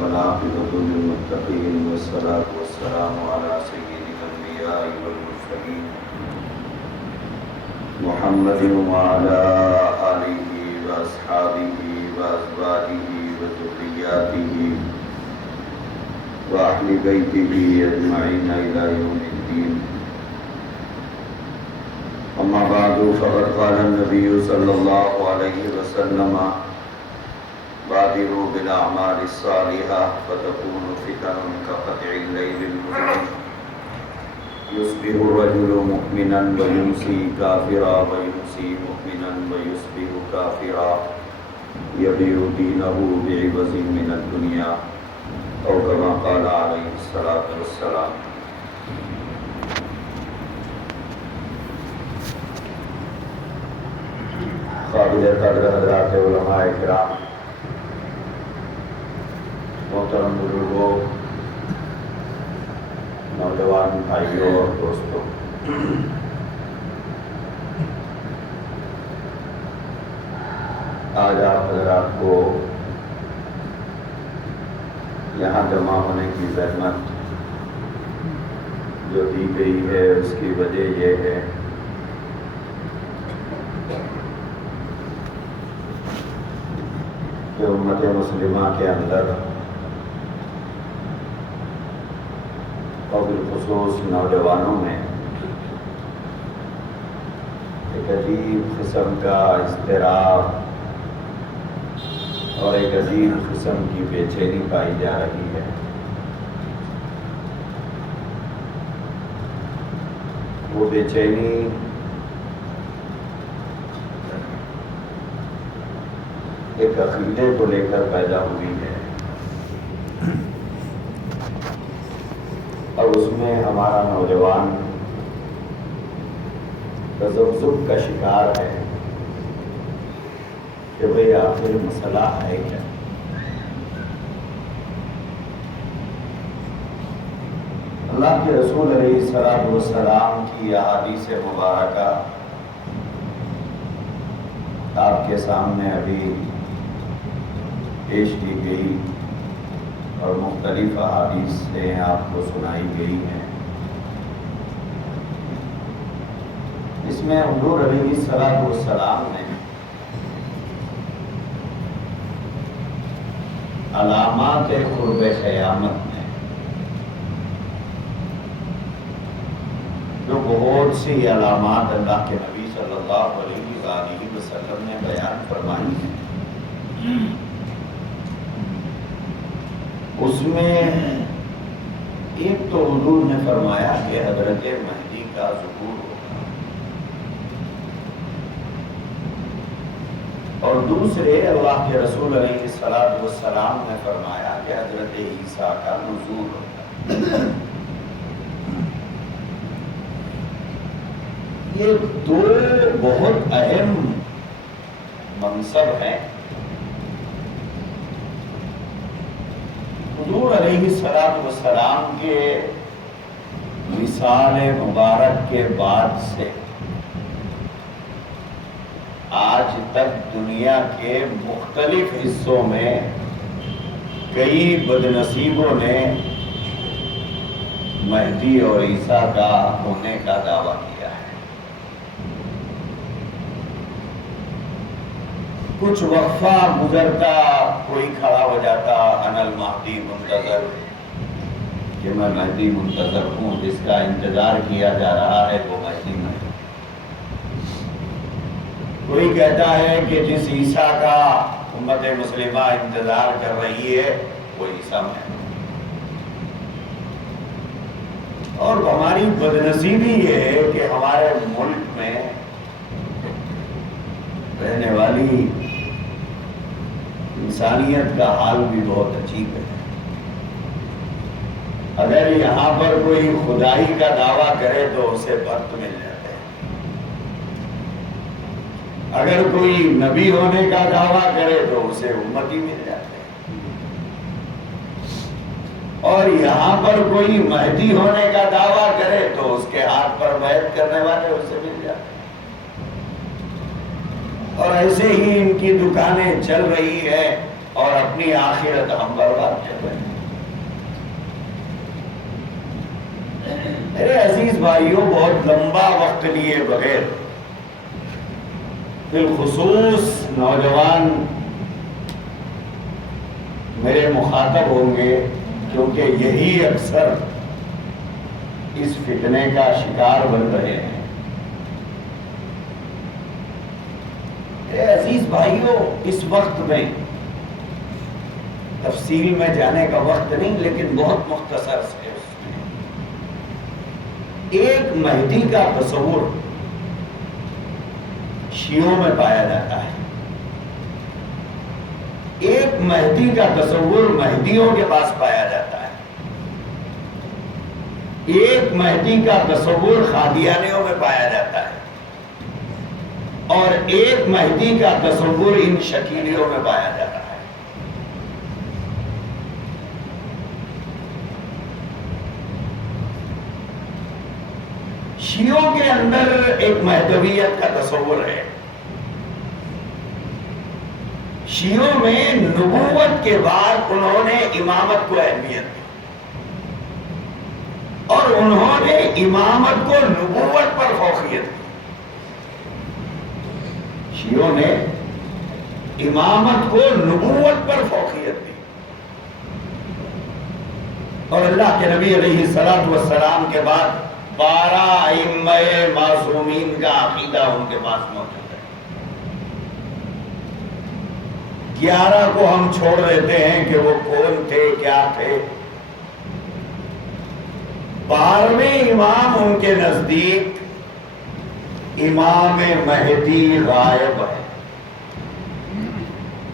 والعاقبة للمتقين والصلاة والسلام على سيد الأنبياء والمرسلين محمد وعلى آله وأصحابه وأزواجه وذرياته وأهل بيته أجمعين إلى يوم الدين. أما بعد فقد قال النبي صلى الله عليه وسلم بادروا بالأعمال الصالحة فتكون فتن كقطع الليل المظلم يصبح الرجل مؤمنا ويمسي كافرا ويمسي مؤمنا ويصبح كافرا يبيع دينه بعوض من الدنيا أو كما قال عليه الصلاة والسلام. قابل قدر حضرات علماء کرام، محترم بزرگوں، نوجوان بھائیوں اور دوستوں، آج آپ حضرات کو یہاں جمع ہونے کی زحمت جو دی گئی ہے اس کی وجہ یہ ہے کہ امت مسلمہ کے اندر اور بالخصوص نوجوانوں میں ایک عجیب قسم کا اضطراب اور ایک عجیب قسم کی بے چینی پائی جا رہی ہے. وہ بے چینی ایک عقیدے کو لے کر پیدا ہوئی ہے اور اس میں ہمارا نوجوان تذبذب کا شکار ہے کہ بھئی آخر مسئلہ ہے کیا. اللہ کے رسول علیہ السلام کی احادیث مبارکہ آپ کے سامنے ابھی پیش کی گئی اور مختلف احادیث سے آپ کو سنائی گئی ہیں. اس میں حضور علیہ السلام نے علامات قرب قیامت میں جو بہت سی علامات اللہ کے نبی صلی اللہ علیہ وسلم نے بیان فرمائی ہیں، اس میں ایک تو حضور نے فرمایا کہ حضرت مہدی کا ظہور ہوگا، اور دوسرے اللہ کے رسول علیہ السلام نے فرمایا کہ حضرت عیسیٰ کا نزول ہوگا. یہ دو بہت اہم منصب ہیں. حضور علیہ السلام کے وصال مبارک کے بعد سے آج تک دنیا کے مختلف حصوں میں کئی بدنصیبوں نے مہدی اور عیسیٰ کا ہونے کا دعویٰ کیا ہے. کچھ وقفہ گزرتا کوئی کھڑا ہو جاتا انا المہدی منتظر، کہ میں مہدی منتظر ہوں، جس کا انتظار کیا جا رہا ہے وہ مہدی نہیں. کوئی کہتا ہے کہ جس عیسیٰ کا امت مسلمہ انتظار کر رہی ہے وہ عیسیٰ میں. اور ہماری بدنصیبی یہ ہے کہ ہمارے ملک میں رہنے والی انسانیت کا حال بھی بہت عجیب ہے. اگر یہاں پر کوئی خدائی کا دعویٰ کرے تو اسے بخت مل جاتے ہیں، اگر کوئی نبی ہونے کا دعویٰ کرے تو اسے امتی مل جاتے ہیں، اور یہاں پر کوئی مہدی ہونے کا دعویٰ کرے تو اس کے ہاتھ پر بیعت کرنے والے اسے مل جاتے ہیں. اور ایسے ہی ان کی دکانیں چل رہی ہے اور اپنی آخرت ہم برباد کر رہے ہیں۔ میرے عزیز بھائیوں، بہت لمبا وقت لیے بغیر، بالخصوص نوجوان میرے مخاطب ہوں گے، کیونکہ یہی اکثر اس فتنے کا شکار بن رہے ہیں۔ میرے عزیز بھائیوں، اس وقت میں تفصیل میں جانے کا وقت نہیں، لیکن بہت مختصر سے اس میں ایک مہدی کا تصور شیعوں میں پایا جاتا ہے۔ ایک مہدی کا تصور مہدیوں کے پاس پایا جاتا ہے۔ ایک مہدی کا تصور قادیانیوں میں پایا جاتا ہے، اور ایک مہدی کا تصور ان شکیلیوں میں پایا جاتا ہے۔ شیعوں کے اندر ایک مہدویت کا تصور ہے۔ شیعوں میں نبوت کے بعد انہوں نے امامت کو اہمیت دی، اور انہوں نے امامت کو نبوت پر فوقیت دی۔ شیعوں نے امامت کو نبوت پر فوقیت دی، اور اللہ کے نبی علیہ السلام کے بعد 12 ائمہ معصومین کا عقیدہ ان کے پاس موجود ہے۔ 11 کو ہم چھوڑ دیتے ہیں کہ وہ کون تھے، کیا تھے۔ 12ویں امام ان کے نزدیک امام مہدی غائب ہے۔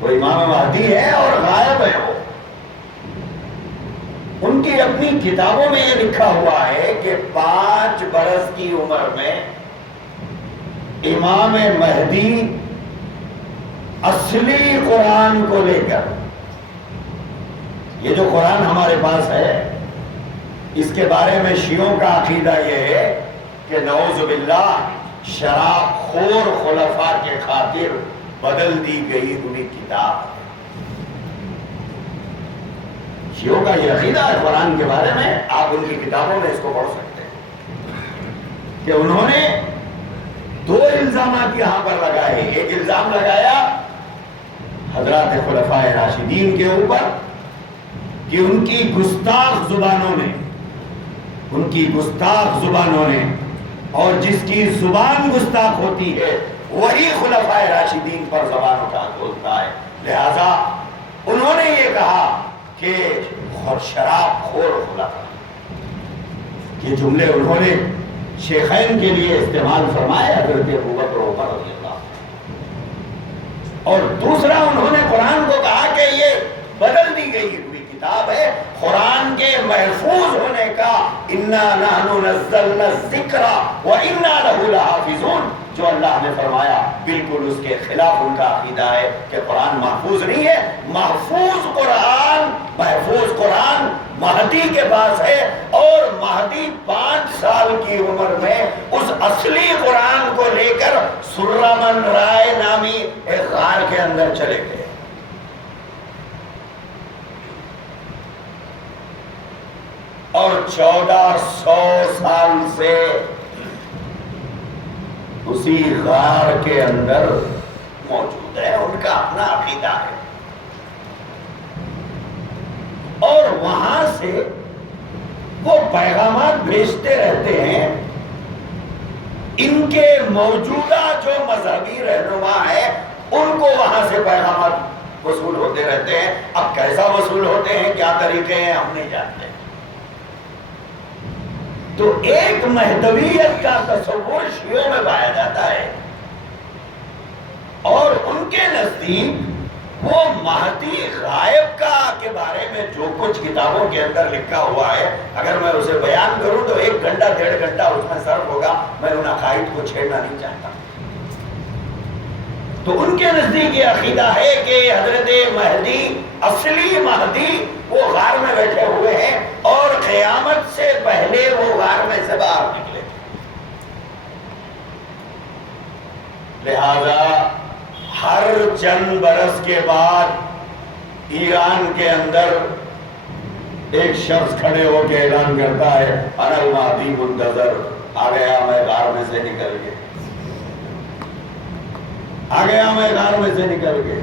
وہ امام مہدی ہے اور غائب ہے۔ وہ ان کی اپنی کتابوں میں یہ لکھا ہوا ہے کہ 5 برس کی عمر میں امام مہدی اصلی قرآن کو لے کر، یہ جو قرآن ہمارے پاس ہے، اس کے بارے میں شیعوں کا عقیدہ یہ ہے کہ نعوذ باللہ شراب خور خلفاء کے خاطر بدل دی گئی ہوئی کتاب ہے۔ شیعوں کا یہ عقیدہ ہے قرآن کے بارے میں، آپ ان کی کتابوں میں اس کو پڑھ سکتے ہیں کہ انہوں نے 2 الزامات یہاں پر لگائے۔ ایک الزام لگایا حضرات خلفاء راشدین کے اوپر کہ ان کی گستاخ زبانوں نے اور جس کی زبان گستاخ ہوتی ہے وہی خلفاء راشدین پر زبان اٹھا کھولتا ہے۔ لہذا انہوں نے یہ کہا کہ شراب خور خلفاء، یہ جملے انہوں نے شیخین کے لیے استعمال فرمائے، حضرت ابوبکر و عمر رضی اللہ۔ اور دوسرا انہوں نے قرآن کو کہا کہ یہ بدل دی گئی ہوئی کتاب ہے، قرآن کے محفوظ ہونے کا اِنَّا نَحْنُ نَزَّلْنَا الذِّكْرَ وَإِنَّا لَهُ لَحَافِظُونَ، جو اللہ نے فرمایا بالکل اس کے خلاف ان کا عقیدہ ہے کہ قرآن محفوظ نہیں ہے۔ محفوظ قرآن مہدی کے پاس ہے، اور مہدی 5 سال کی عمر میں اس اصلی قرآن کو لے کر سرمن رائے نامی ایک غار کے اندر چلے گئے۔ اور 1400 سال سے اسی غار کے اندر موجود ہے، ان کا اپنا عقیدہ ہے۔ اور وہاں سے وہ پیغامات بھیجتے رہتے ہیں۔ ان کے موجودہ جو مذہبی رہنما ہیں ان کو وہاں سے پیغامات وصول ہوتے رہتے ہیں۔ اب کیسا وصول ہوتے ہیں، کیا طریقے ہیں، ہم نہیں جانتے۔ تو ایک مہدویت کا تصور شیعوں میں پایا جاتا ہے، اور ان کے نزدیک وہ مہدی غائب کا کے بارے میں جو کچھ کتابوں کے اندر لکھا ہوا ہے، اگر میں اسے بیان کروں تو 1 گھنٹہ 1.5 گھنٹہ اس میں صرف ہوگا۔ میں ان عقائد کو چھیڑنا نہیں چاہتا۔ تو ان کے نزدیک یہ عقیدہ ہے کہ حضرت مہدی، اصلی مہدی، وہ غار میں بیٹھے ہوئے ہیں، اور قیامت سے پہلے وہ غار میں سے باہر نکلے۔ لہذا ہر چند برس کے بعد ایران کے اندر ایک شخص کھڑے ہو کے اعلان کرتا ہے انا المہدی منتظر، آ گیا میں غار میں سے نکل کے، آ گیا میں غار میں سے نکل کے۔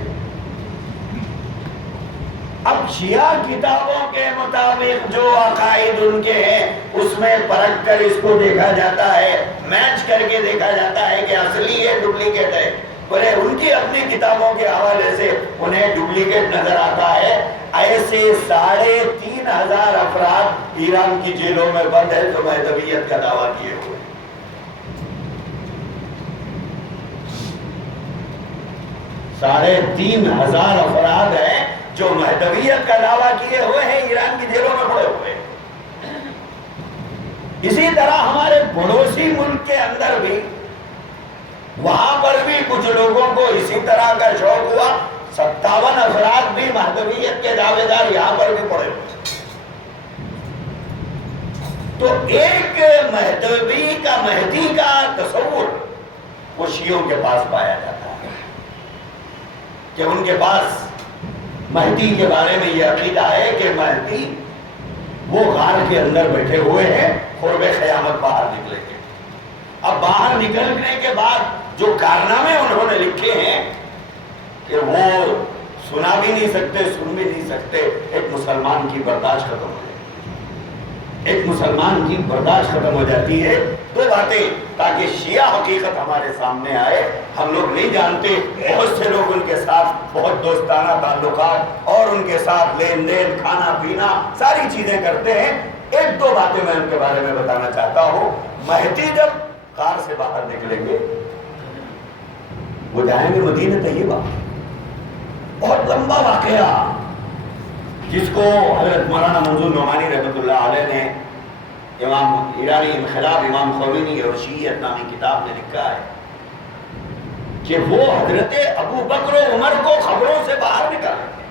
اب شیعہ کتابوں کے مطابق جو عقائد ان کے ہیں اس میں پرکھ کر اس کو دیکھا جاتا ہے، میچ کر کے دیکھا جاتا ہے کہ اصلی ہے ڈپلیکیٹ ہے، بولے ان کی اپنی کتابوں کے حوالے سے انہیں ڈپلیکیٹ نظر آتا ہے۔ ایسے 3500 افراد ایران کی جیلوں میں بند ہے جو مہدویت کا دعویٰ کیے ہوئے، 3500 افراد ہیں جو مہدویت کا دعویٰ کیے ہوئے ہیں، ایران کی جیلوں میں پڑے ہوئے ہیں۔ اسی طرح ہمارے پڑوسی ملک کے اندر بھی، وہاں پر بھی کچھ لوگوں کو اسی طرح کا شوق ہوا، 57 افراد بھی مہدویت کے دعوے دار یہاں پر بھی پڑے ہوئے۔ تو ایک مہدی کا تصور وہ شیعوں کے پاس پایا جاتا ہے کہ ان کے پاس مہدی کے بارے میں یہ عقیدہ ہے کہ مہدی وہ غار کے اندر بیٹھے ہوئے ہیں، قرب قیامت باہر نکلیں گے۔ اب باہر نکلنے کے بعد جو کارنامے انہوں نے لکھے ہیں کہ وہ سنا بھی نہیں سکتے، سن بھی نہیں سکتے، ایک مسلمان کی برداشت ختم ہو جاتی ہے، ایک مسلمان کی برداشت ختم ہو جاتی ہے۔ دو باتیں تاکہ شیعہ حقیقت ہمارے سامنے آئے، ہم لوگ نہیں جانتے، بہت سے لوگ ان کے ساتھ بہت دوستانہ تعلقات اور ان کے ساتھ لین دین، کھانا پینا، ساری چیزیں کرتے ہیں۔ ایک دو باتیں میں ان کے بارے میں بتانا چاہتا ہوں۔ مہدی جب غار سے باہر نکلیں گے وہ جائیں گے مدینہ طیبہ، بہت لمبا واقعہ جس کو حضرت مولانا منظور نعمانی رحمۃ اللہ علیہ نے امام ایرانی انقلاب امام خمینی اور شیعیت نامی کتاب میں لکھا ہے کہ وہ حضرت ابو بکر و عمر کو قبروں سے باہر نکالیں گے،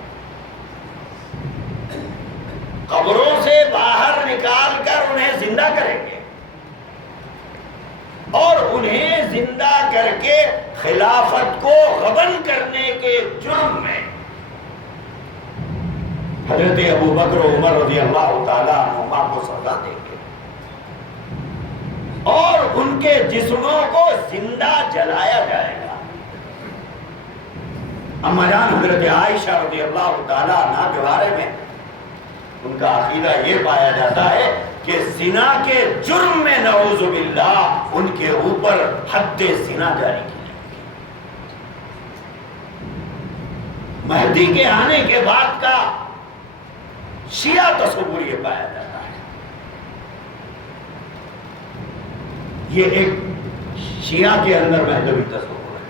قبروں سے باہر نکال کر انہیں زندہ کریں گے اور انہیں زندہ کر کے خلافت کو غبن کرنے کے جرم میں حضرت ابو بکر و عمر رضی اللہ تعالیٰ عنہما کو سزا دیں گے اور ان کے جسموں کو زندہ جلایا جائے گا۔ اما جان حضرت عائشہ رضی اللہ تعالیٰ عنہ کے بارے میں ان کا عقیدہ یہ پایا جاتا ہے کہ زنا کے جرم میں نعوذ باللہ ان کے اوپر حد زنا جاری کی جائے گی۔ مہدی کے آنے کے بعد کا شیعہ تصور یہ پایا جاتا ہے، یہ ایک شیعہ کے اندر مہدوی تصور ہے۔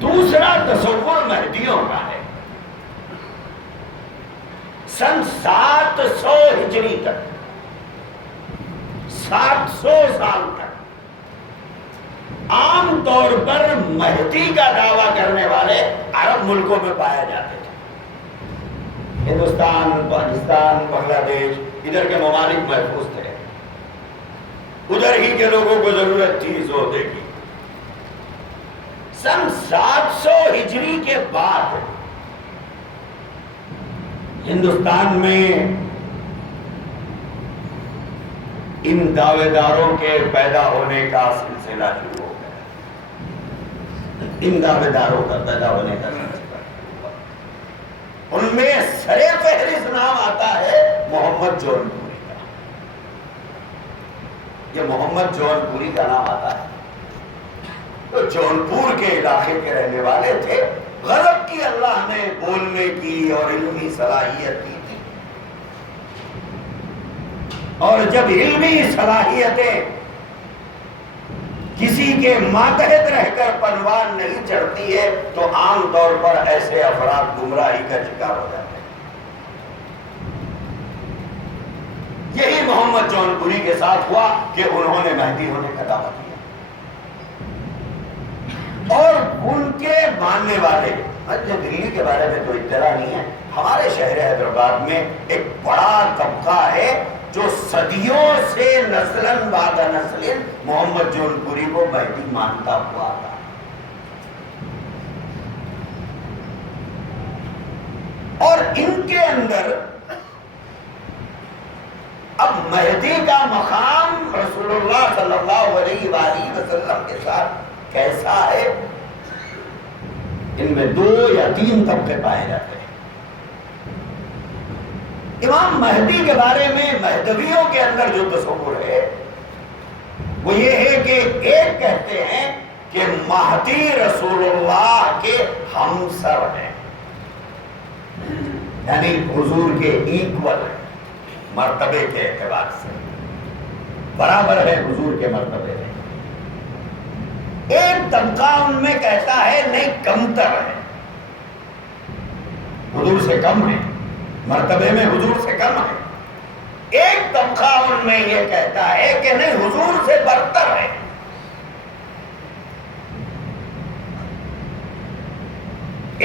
دوسرا تصور مہدیوں کا ہے، سن 700 ہجری تک، 700 سال تک عام طور پر مہدی کا دعویٰ کرنے والے عرب ملکوں میں پائے جاتے تھے۔ ہندوستان، پاکستان، بنگلہ دیش، ادھر کے ممالک محفوظ تھے، ادھر ہی کے لوگوں کو ضرورت تھی اس عہدے کی۔ سن 700 ہجری کے بعد ہندوستان میں ان دعوے داروں کے پیدا ہونے کا سلسلہ شروع ہو گیا، ان دعوے داروں کا پیدا ہونے کا سلسلہ۔ ان میں سرے فہرست نام آتا ہے محمد جون پوری کا، یہ محمد جون پوری کا نام آتا ہے۔ تو جونپور کے علاقے کے رہنے والے تھے، غضب کی اللہ نے بولنے کی اور علمی صلاحیت دی تھی، اور جب علمی صلاحیتیں کسی کے ماتحت رہ کر پنوان نہیں چڑھتی ہے تو عام طور پر ایسے افراد گمراہی کا شکار ہو جاتے ہیں۔ یہی محمد جونپوری کے ساتھ ہوا کہ انہوں نے مہدی ہونے کا دعویٰ کیا اور ان کے ماننے والے، دلی کے بارے میں تو اطلاع نہیں ہے، ہمارے شہر حیدرآباد میں ایک بڑا طبقہ ہے جو صدیوں سے نسلاً بعد نسل محمد جونپوری کو مہدی مانتا ہوا تھا۔ اور ان کے اندر اب مہدی کا مقام رسول اللہ صلی اللہ علیہ وآلہ وسلم کے ساتھ کیسا ہے، ان میں 2 یا 3 طبقے پائے جاتے ہیں۔ امام مہدی کے بارے میں مہدویوں کے اندر جو تصور ہے وہ یہ ہے کہ ایک کہتے ہیں کہ مہدی رسول اللہ کے ہمسر ہیں، یعنی حضور کے ایکول ہیں، مرتبے کے اعتبار سے برابر ہے حضور کے مرتبے میں۔ ایک طبقہ ان میں کہتا ہے نہیں، کمتر ہے، حضور سے کم ہے، مرتبے میں حضور سے کم ہے۔ ایک طبقہ ان میں یہ کہتا ہے کہ نہیں، حضور سے برتر ہے۔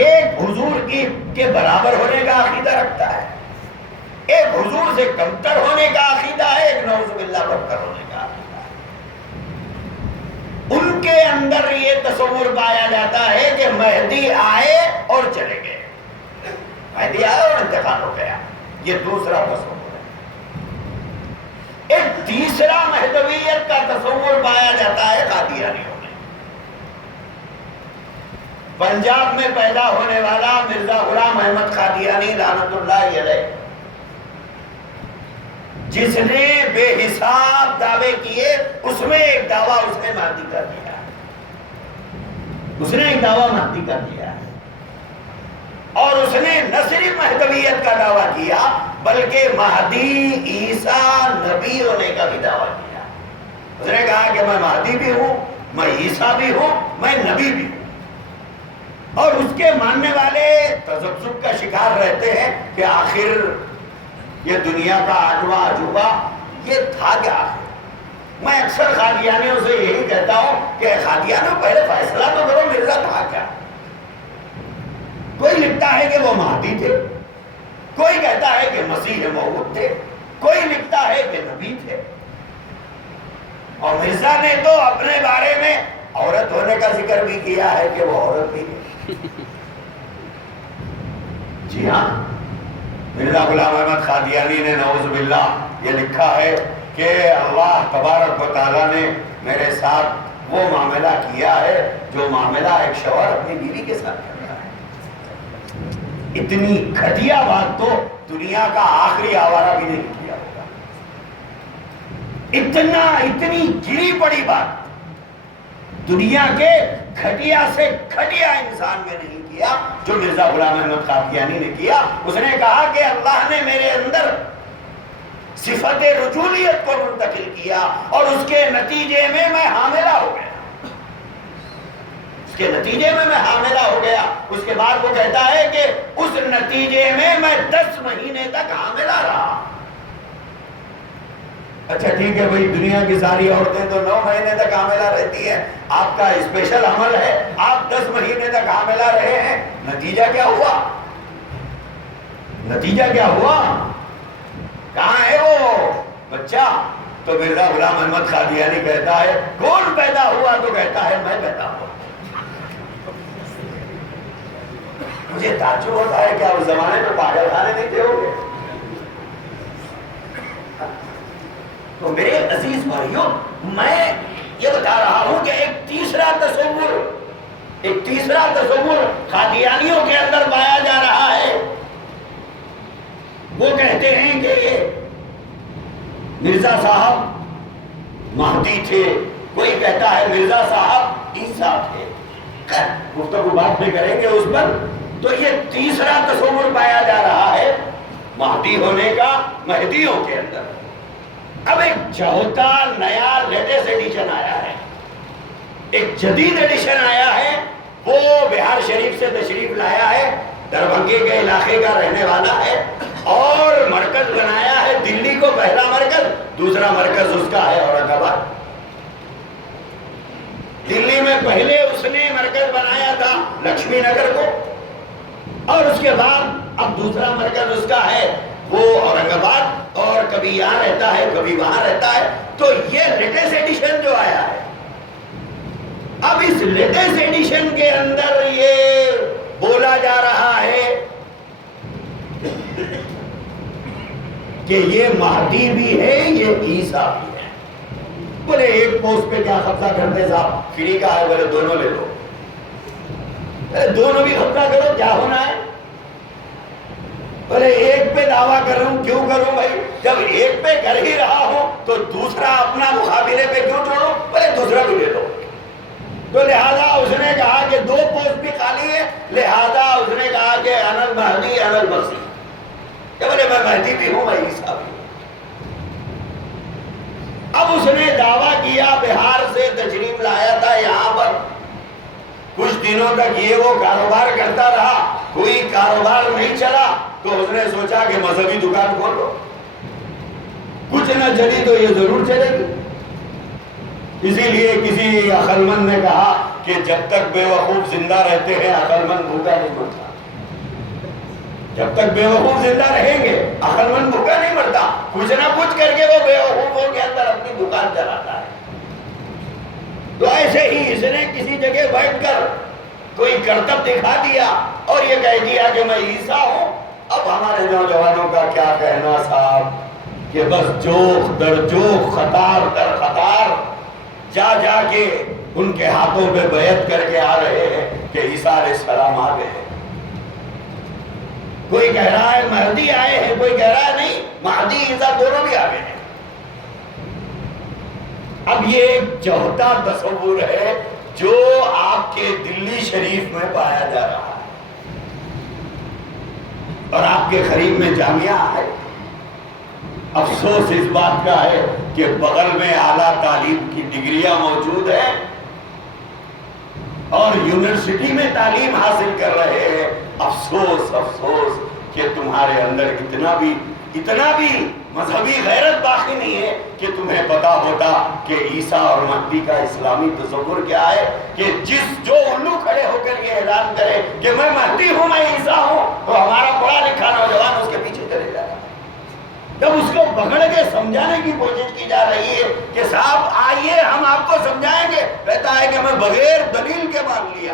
ایک حضور کے برابر ہونے کا عقیدہ رکھتا ہے، ایک حضور سے کمتر ہونے کا عقیدہ ہے، ایک نعوذ باللہ برتر ہونے کا عقیدہ ہے۔ ان کے اندر یہ تصور پایا جاتا ہے کہ مہدی آئے اور چلے گئے، مہدی آئے اور انتقال ہو گیا، یہ دوسرا تصور ہے۔ ایک تیسرا مہدویت کا تصور پایا جاتا ہے قادیانیوں میں۔ پنجاب میں پیدا ہونے والا مرزا غلام احمد قادیانی لعنت اللہ علیہ، جس نے بے حساب دعوے کیے، اس میں ایک دعویٰ اس نے مہدی کر دیا، اس نے ایک دعویٰ مہدی کر دیا، اور اس نے نہ صرف مہدویت کا دعویٰ کیا بلکہ مہدی عیسیٰ نبی ہونے کا بھی دعویٰ کیا۔ اس نے کہا کہ میں مہدی بھی ہوں، میں عیسیٰ بھی ہوں، میں نبی بھی ہوں۔ اور اس کے ماننے والے تذبذب کا شکار رہتے ہیں کہ آخر یہ دنیا کا آٹھواں عجوبہ یہ تھا کیا؟ میں اکثر قادیانیوں سے یہی کہتا ہوں کہ قادیانیوں پہلے فیصلہ تو کرو، مرزا تھا کیا؟ کوئی لکھتا ہے کہ وہ مہدی تھے، کوئی کہتا ہے کہ مسیح موعود تھے، کوئی لکھتا ہے کہ نبی تھے، اور مرزا نے تو اپنے بارے میں عورت ہونے کا ذکر بھی کیا ہے کہ وہ عورت بھی ہے۔ جی ہاں، مرزا غلام احمد قادیانی نے نعوذ باللہ یہ لکھا ہے کہ اللہ تبارک و تعالیٰ نے میرے ساتھ وہ معاملہ کیا ہے جو معاملہ ایک شوہر اپنی بیوی کے ساتھ کرتا ہے۔ اتنی گھٹیا بات تو دنیا کا آخری آوارہ بھی نہیں کیا ہوگا، اتنی گری پڑی بات دنیا کے گھٹیا سے گھٹیا انسان میں نہیں کیا جو مرزا غلام احمد قادیانی نے کیا۔ اس نے کہا کہ اللہ نے میرے اندر صفت رجولیت کو منتقل کیا اور اس کے نتیجے میں میں حاملہ ہو گیا، اس کے نتیجے میں میں حاملہ ہو گیا۔ اس کے بعد وہ کہتا ہے کہ اس نتیجے میں 10 مہینے تک حاملہ رہا۔ اچھا ٹھیک ہے بھائی، دنیا کی ساری عورتیں تو 9 مہینے تک حاملہ رہتی ہیں، آپ کا اسپیشل عمل ہے، آپ 10 مہینے تک حاملہ رہے ہیں، نتیجہ کیا ہوا؟ نتیجہ کیا ہوا؟ کہاں ہے وہ بچہ؟ تو مرزا غلام احمد قادیانی کہتا ہے کون پیدا ہوا؟ تو کہتا ہے میں پیدا ہوا۔ مجھے تعجب ہوتا ہے کیا اس زمانے میں پاگل خانے نہیں تھے ہو گے؟ تو میرے عزیز بھائیوں، میں یہ بتا رہا ہوں کہ ایک تیسرا تصور قادیانیوں کے اندر پایا جا رہا ہے۔ وہ کہتے ہیں کہ مرزا صاحب مہدی تھے، کوئی کہتا ہے مرزا صاحب عیسیٰ تھے، گفتگو بات میں کریں گے اس پر۔ تو یہ تیسرا تصور پایا جا رہا ہے مہدی ہونے کا مہدیوں کے اندر۔ اب ایک چوتھا نیا لیٹسٹ ایڈیشن آیا ہے، ایک جدید ایڈیشن آیا ہے، وہ بہار شریف سے تشریف لایا ہے، دربھنگے کے علاقے کا رہنے والا ہے، اور مرکز بنایا ہے دلی کو پہلا مرکز، دوسرا مرکز اس کا ہے اورنگ آباد۔ دلی میں پہلے اس نے مرکز بنایا تھا لکشمی نگر کو، اور اس کے بعد اب دوسرا مرکز اس کا ہے وہ اورنگ آباد، اور کبھی یہاں رہتا ہے کبھی وہاں رہتا ہے۔ تو یہ لیٹسٹ ایڈیشن جو آیا ہے، اب اس لیٹسٹ ایڈیشن کے اندر یہ بولا جا رہا ہے کہ یہ مہدی بھی ہے یہ عیسیٰ بھی ہے۔ بولے ایک پوسٹ پہ کیا قبضہ کرتے صاحب، فری کا ہے، بولے دونوں لے لو، دونوں بھی قبضہ کرو، کیا ہونا ہے؟ بولے ایک پہ دعویٰ کروں، کیوں کروں بھائی؟ جب ایک پہ کر ہی رہا ہوں تو دوسرا اپنا مقابلے پہ کیوں چھوڑو؟ بولے دوسرا بھی لے لو۔ تو لہذا اس نے کہا کہ دو پوسٹ بھی خالی ہے، لہذا اس نے کہا کہ انا المہدی انا المسیح، کہ بولے میں مہدی بھی ہوں، میں عیسیٰ بھی ہوں۔ اب اس نے دعویٰ کیا، بہار سے تشریف لایا تھا یہاں پر، کچھ دنوں تک یہ وہ کاروبار کرتا رہا، کوئی کاروبار نہیں چلا، تو اس نے سوچا کہ مذہبی دکان کھول لو، کچھ نہ چلی تو یہ ضرور چلے گی۔ اسی لیے کسی عقل مند نے کہا کہ جب تک بے وقوف زندہ رہتے ہیں عقل مند بھوکا نہیں مرتا۔ جب تک بے وقوف زندہ رہیں گے عقل مند بھوکا نہیں مرتا، کچھ نہ کچھ کر کے وہ بے وقوفوں کے اندر اپنی دکان چلاتا ہے۔ تو ایسے ہی اس نے کسی جگہ بیٹھ کر کوئی کرتب دکھا دیا اور یہ کہہ دیا کہ میں عیسیٰ ہوں۔ اب ہمارے نوجوانوں کا کیا کہنا صاحب، کہ بس جوخ در جوخ، خطار در خطار جا جا کے ان کے ہاتھوں پہ بیعت کر کے آ رہے ہیں کہ عیسیٰ علیہ السلام آ گئے ہیں۔ کوئی کہہ رہا ہے مہدی آئے ہیں، کوئی کہہ رہا ہے نہیں، مہدی عیسیٰ دونوں بھی آ گئے ہیں۔ اب یہ ایک چوتھا تصور ہے جو آپ کے دلی شریف میں پایا جا رہا ہے، اور آپ کے قریب میں جامعہ ہے۔ افسوس اس بات کا ہے کہ بغل میں اعلیٰ تعلیم کی ڈگریاں موجود ہیں اور یونیورسٹی میں تعلیم حاصل کر رہے ہیں۔ افسوس افسوس کہ تمہارے اندر اتنا بھی مذہبی غیرت باقی نہیں ہے کہ تمہیں پتا ہوتا کہ عیسیٰ اور مہدی کا اسلامی تصور کیا ہے، کہ جو الو کھڑے ہو کر یہ اعلان کرے کہ میں مہدی ہوں، میں عیسیٰ ہوں، تو ہمارا پڑھا لکھا نوجوان اس کے پیچھے چلے جائے گا۔ جب اس کو پکڑ کے سمجھانے کی کوشش کی جا رہی ہے کہ صاحب آئیے ہم آپ کو سمجھائیں گے، کہتا ہے کہ میں بغیر دلیل کے مان لیا۔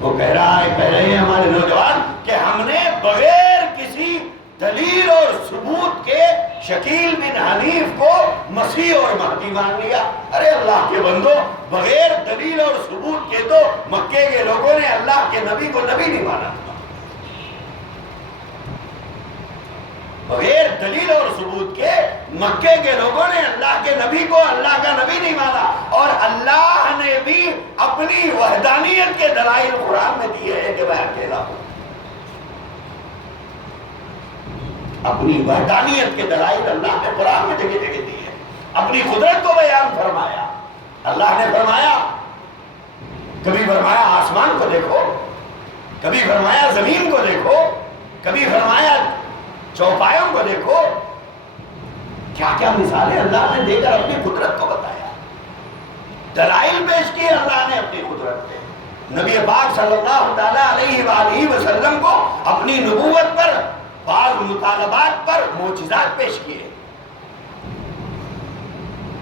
وہ کہہ رہے ہیں ہمارے نوجوان کہ ہم نے بغیر کسی دلیل اور ثبوت کے شکیل بن حنیف کو مسیح اور مہدی مان لیا۔ ارے اللہ کے بندو، بغیر دلیل اور ثبوت کے تو مکے کے لوگوں نے اللہ کے نبی کو نبی نہیں مانا تھا۔ بغیر دلیل اور ثبوت کے مکے کے لوگوں نے اللہ کے نبی کو اللہ کا نبی نہیں مانا، اور اللہ نے بھی اپنی وحدانیت کے دلائل قرآن میں دیے ہیں کہ میں اکیلا ہوں۔ اپنی وحدانیت کے دلائل اللہ نے قرآن میں جگہ جگہ دیے، اپنی قدرت کو بیان فرمایا۔ اللہ نے فرمایا، کبھی فرمایا آسمان کو دیکھو، کبھی فرمایا زمین کو دیکھو، کبھی فرمایا چوپایوں کو دیکھو، کیا کیا مثالیں اللہ نے دے کر اپنی قدرت کو بتایا، دلائل پیش کیے اللہ نے اپنی قدرت پہ۔ نبی پاک صلی اللہ تعالیٰ علیہ وآلہ وسلم کو اپنی نبوت پر بعض مطالبات پر معجزات پیش کیے،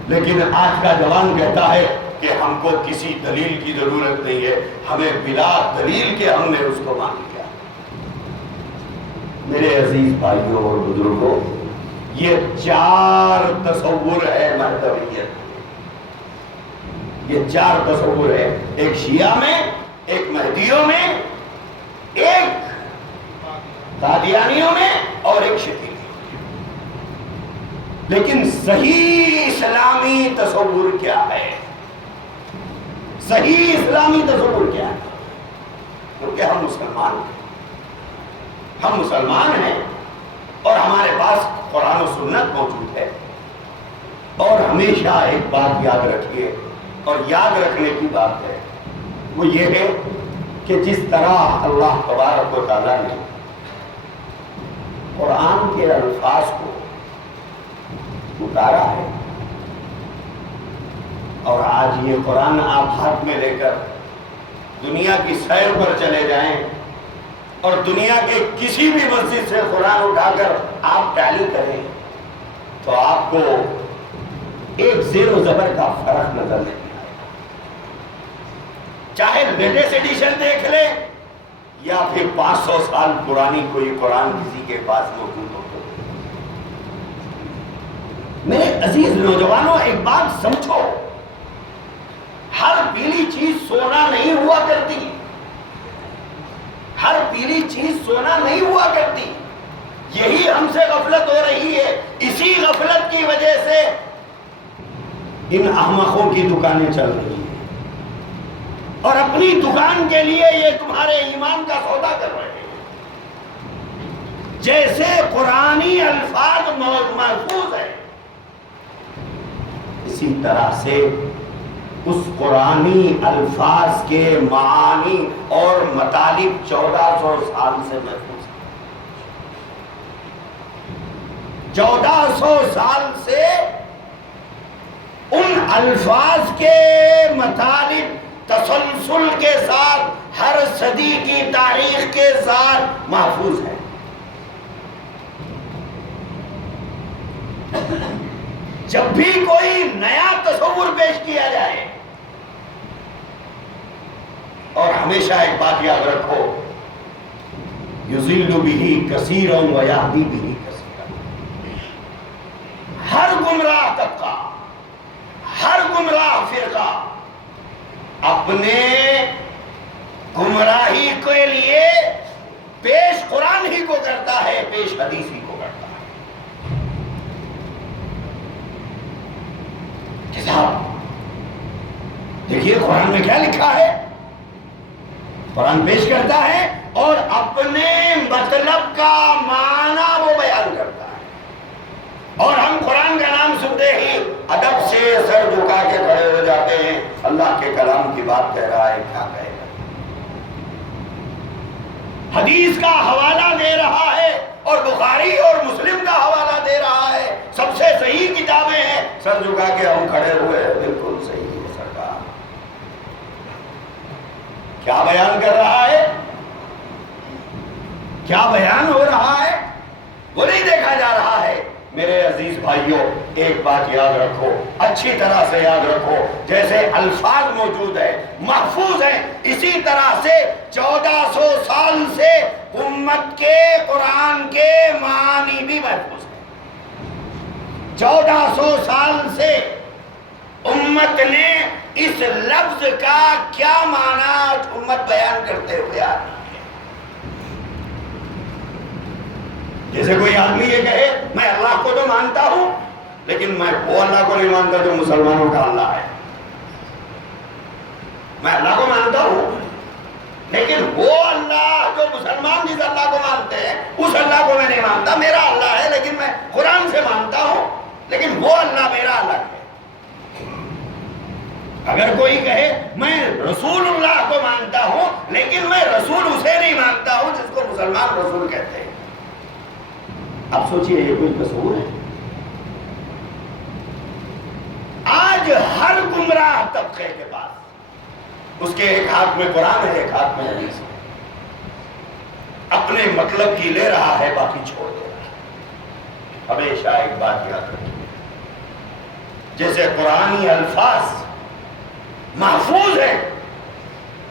لیکن آج کا جوان کہتا ہے کہ ہم کو کسی دلیل کی ضرورت نہیں ہے، ہمیں بلا دلیل کے ہم نے اس کو مان لیا۔ میرے عزیز بھائیوں اور بزرگوں، یہ 4 تصور ہے مہدویت، یہ 4 تصور ہے، ایک شیعہ میں، ایک مہدیوں میں، ایک قادیانیوں میں، اور ایک شیعیوں میں۔ لیکن صحیح اسلامی تصور کیا ہے؟ صحیح اسلامی تصور کیا ہے؟ کیونکہ ہم مسلمان ہیں اور ہمارے پاس قرآن و سنت موجود ہے، اور ہمیشہ ایک بات یاد رکھیے، اور یاد رکھنے کی بات ہے، وہ یہ ہے کہ جس طرح اللہ تبارک و تعالیٰ نے قرآن کے الفاظ کو اتارا ہے، اور آج یہ قرآن آپ ہاتھ میں لے کر دنیا کی سیر پر چلے جائیں اور دنیا کے کسی بھی مسجد سے قرآن اٹھا کر آپ ٹیلی کریں تو آپ کو ایک زیر و زبر کا فرق نظر نہیں آئے گا۔ چاہے لیٹسٹ ایڈیشن دیکھ لیں یا پھر 500 سال پرانی کوئی قرآن کسی کے پاس موجود ہو، میرے عزیز نوجوانوں، ایک بات سمجھو، ہر پیلی چیز سونا نہیں ہوا کرتی، ہر پیلی چیز سونا نہیں ہوا کرتی۔ یہی ہم سے غفلت ہو رہی ہے، اسی غفلت کی وجہ سے ان احمقوں کی دکانیں چل رہی ہیں اور اپنی دکان کے لیے یہ تمہارے ایمان کا سودا کر رہے ہیں۔ جیسے قرآنی الفاظ محفوظ ہے، اسی طرح سے اس قرآنی الفاظ کے معانی اور مطالب 1400 سال سے محفوظ ہیں۔ 1400 سال سے ان الفاظ کے مطالب تسلسل کے ساتھ ہر صدی کی تاریخ کے ساتھ محفوظ ہے۔ جب بھی کوئی نیا تصور پیش کیا جائے، اور ہمیشہ ایک بات یاد رکھو، یضل بہ کثیرا ویہدی بہ کثیرا، ہر گمراہ طبقہ، ہر گمراہ فرقہ اپنے گمراہی کے لیے پیش قرآن ہی کو کرتا ہے، پیش حدیث ہی کو کرتا ہے۔ دیکھیے قرآن میں کیا لکھا ہے، قرآن پیش کرتا ہے اور اپنے مطلب کا معنی وہ بیان کرتا ہے، اور ہم قرآن کا نام سنتے ہی ادب سے سر جھکا کے کھڑے ہو جاتے ہیں۔ اللہ کے کلام کی بات کہہ رہا ہے، کیا کہے گا؟ حدیث کا حوالہ دے رہا ہے اور بخاری اور مسلم کا حوالہ دے رہا ہے، سب سے صحیح کتابیں ہیں، سر جھکا کے ہم کھڑے ہوئے، بالکل صحیح ہے سرکار۔ کیا بیان کر رہا ہے، کیا بیان ہو رہا ہے، وہ نہیں دیکھا جا رہا ہے۔ میرے عزیز بھائیوں، ایک بات یاد رکھو، اچھی طرح سے یاد رکھو، جیسے الفاظ موجود ہیں، محفوظ ہیں، اسی طرح سے 1400 سال سے امت کے قرآن کے معانی بھی محفوظ ہیں۔ 1400 سال سے امت نے اس لفظ کا کیا معنی امت بیان کرتے ہوئے آ رہی ہے۔ جیسے کوئی آدمی یہ کہے میں اللہ کو تو مانتا ہوں لیکن میں وہ اللہ کو نہیں مانتا جو مسلمانوں کا اللہ ہے۔ میں اللہ کو مانتا ہوں لیکن وہ اللہ جو مسلمان جس اللہ کو مانتے ہیں اس اللہ کو میں نہیں مانتا۔ میرا اللہ ہے لیکن میں قرآن سے مانتا ہوں، لیکن وہ اللہ میرا الگ ہے۔ اگر کوئی کہے میں رسول اللہ کو مانتا ہوں لیکن میں رسول اسے نہیں مانتا ہوں جس کو مسلمان رسول کہتے ہیں، اب سوچئے یہ کوئی تصور ہے؟ آج ہر گمراہ طبقے کے پاس اس کے ایک ہاتھ میں قرآن ہے، ایک ہاتھ میں حدیث ہے، اپنے مطلب کی لے رہا ہے، باقی چھوڑ دے رہا ہے۔ ہمیشہ ایک بات یاد رکھیں، جیسے قرآنی الفاظ محفوظ ہیں،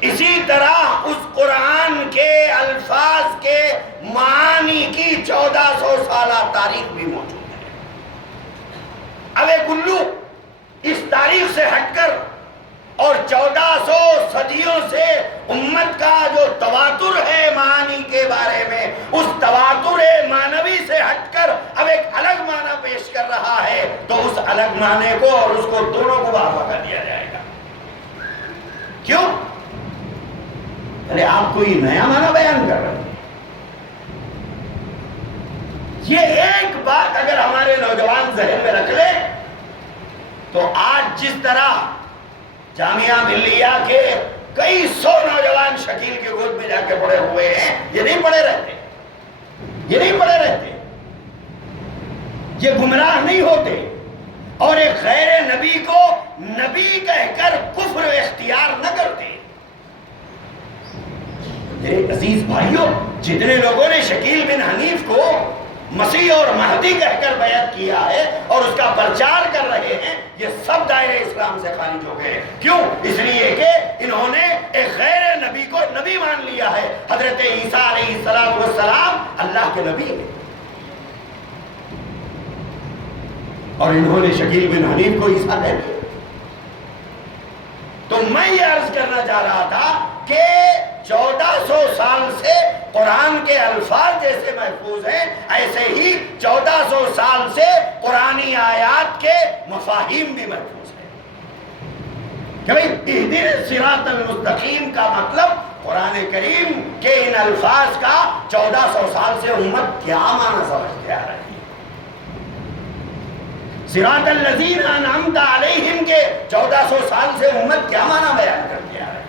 اسی طرح اس قرآن کے الفاظ کے معانی کی 1400 سالہ تاریخ بھی موجود ہے۔ اب ایک الو اس تاریخ سے ہٹ کر اور 1400 صدیوں سے امت کا جو تواتر ہے معانی کے بارے میں، اس تواتر معنوی سے ہٹ کر اب ایک الگ معنی پیش کر رہا ہے، تو اس الگ معنی کو اور اس کو دونوں کو برابر کر دیا جائے گا۔ کیوں؟ آپ کوئی نیا معنی بیان کر رہے ہیں۔ یہ ایک بات اگر ہمارے نوجوان ذہن میں رکھ لے تو آج جس طرح جامعہ ملیہ کے کئی سو نوجوان شکیل کی گود میں جا کے پڑے ہوئے ہیں، یہ نہیں پڑے رہتے، یہ نہیں پڑے رہتے، یہ گمراہ نہیں ہوتے اور ایک غیر نبی کو نبی کہہ کر کفر اختیار نہ کرتے۔ میرے عزیز بھائیوں، جتنے لوگوں نے شکیل بن حنیف کو مسیح اور مہدی کہہ کر بیعت کیا ہے اور اس کا پرچار کر رہے ہیں، یہ سب دائرے اسلام سے خارج ہو گئے۔ کیوں؟ اس لیے کہ انہوں نے ایک غیر نبی کو نبی مان لیا ہے۔ حضرت عیسیٰ علیہ السلام اللہ کے نبی ہیں اور انہوں نے شکیل بن حنیف کو عیسیٰ کہہ دیا۔ تو میں یہ عرض کرنا چاہ رہا تھا کہ 1400 سال سے قرآن کے الفاظ جیسے محفوظ ہیں، ایسے ہی 1400 سال سے قرآنی آیات کے مفاہیم بھی محفوظ ہیں کہ بھئی اہدنا الصراط المستقیم کا مطلب قرآن کریم کے ان الفاظ کا 1400 سال سے امت کیا معنی سمجھتے آ رہی ہے۔ صراط الذین انعمت علیہم کے 1400 سال سے امت کیا معنی بیان کرتے آ رہی ہے۔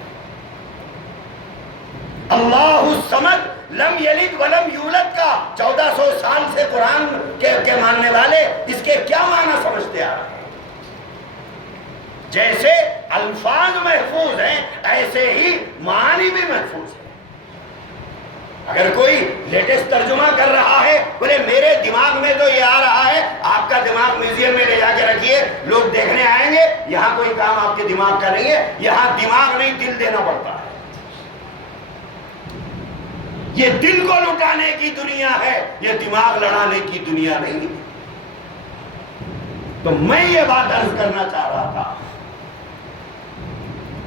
اللہ الصمد لم یلد ولم یولد کا 1400 سال سے قرآن کے ماننے والے اس کے کیا معنی سمجھتے آ رہے ہیں۔ جیسے الفاظ محفوظ ہیں ایسے ہی معنی بھی محفوظ ہیں۔ اگر کوئی لیٹسٹ ترجمہ کر رہا ہے، بولے میرے دماغ میں تو یہ آ رہا ہے، آپ کا دماغ میوزیم میں لے جا کے رکھیے، لوگ دیکھنے آئیں گے، یہاں کوئی کام آپ کے دماغ کا نہیں ہے، یہاں دماغ نہیں دل دینا پڑتا ہے۔ یہ دل کو لٹانے کی دنیا ہے، یہ دماغ لڑانے کی دنیا نہیں۔ تو میں یہ بات عرض کرنا چاہ رہا تھا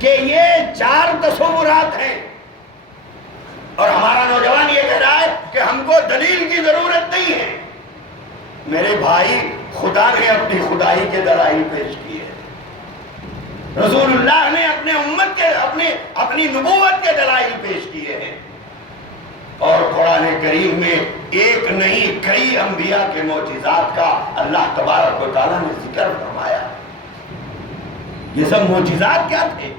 کہ یہ 4 تصورات ہیں، اور ہمارا نوجوان یہ کہہ رہا ہے کہ ہم کو دلیل کی ضرورت نہیں ہے۔ میرے بھائی، خدا نے اپنی خدائی کے دلائل پیش کیے، رسول اللہ نے اپنے امت کے اپنی نبوت کے دلائل پیش کیے ہیں، اور قرآن کریم میں ایک نہیں کئی انبیاء کے معجزات کا اللہ تبارک و تعالیٰ نے ذکر فرمایا۔ یہ سب معجزات کیا تھے؟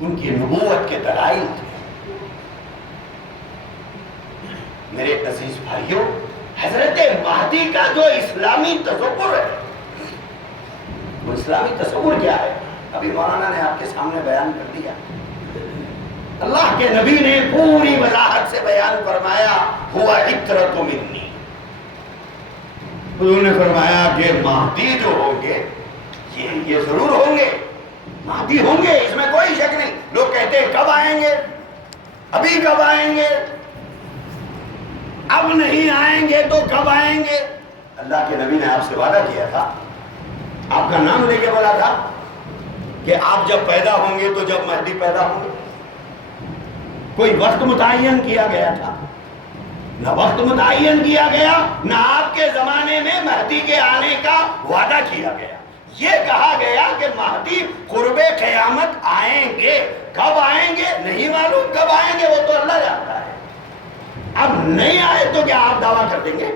ان کی نبوت کے دلائل تھے۔ میرے عزیز بھائیوں، حضرت مہدی کا جو اسلامی تصور ہے، وہ اسلامی تصور کیا ہے؟ ابھی مولانا نے آپ کے سامنے بیان کر دیا۔ اللہ کے نبی نے پوری وضاحت سے بیان فرمایا، ہوا عطرۃ منی۔ انہوں نے فرمایا کہ مہدی جو ہوں گے یہ ضرور ہوں گے، مہدی ہوں گے، اس میں کوئی شک نہیں۔ لوگ کہتے ہیں کب آئیں گے، ابھی کب آئیں گے، اب نہیں آئیں گے تو کب آئیں گے؟ اللہ کے نبی نے آپ سے وعدہ کیا تھا، آپ کا نام لے کے بولا تھا کہ آپ جب پیدا ہوں گے تو جب مہدی پیدا ہوں گے۔ کوئی وقت متعین کیا گیا تھا؟ نہ وقت متعین کیا گیا، نہ آپ کے زمانے میں مہدی کے آنے کا وعدہ کیا گیا۔ یہ کہا گیا کہ مہدی قرب قیامت آئیں گے، کب آئیں گے نہیں معلوم، کب آئیں گے وہ تو اللہ جانتا ہے۔ اب نہیں آئے تو کیا آپ دعویٰ کر دیں گے؟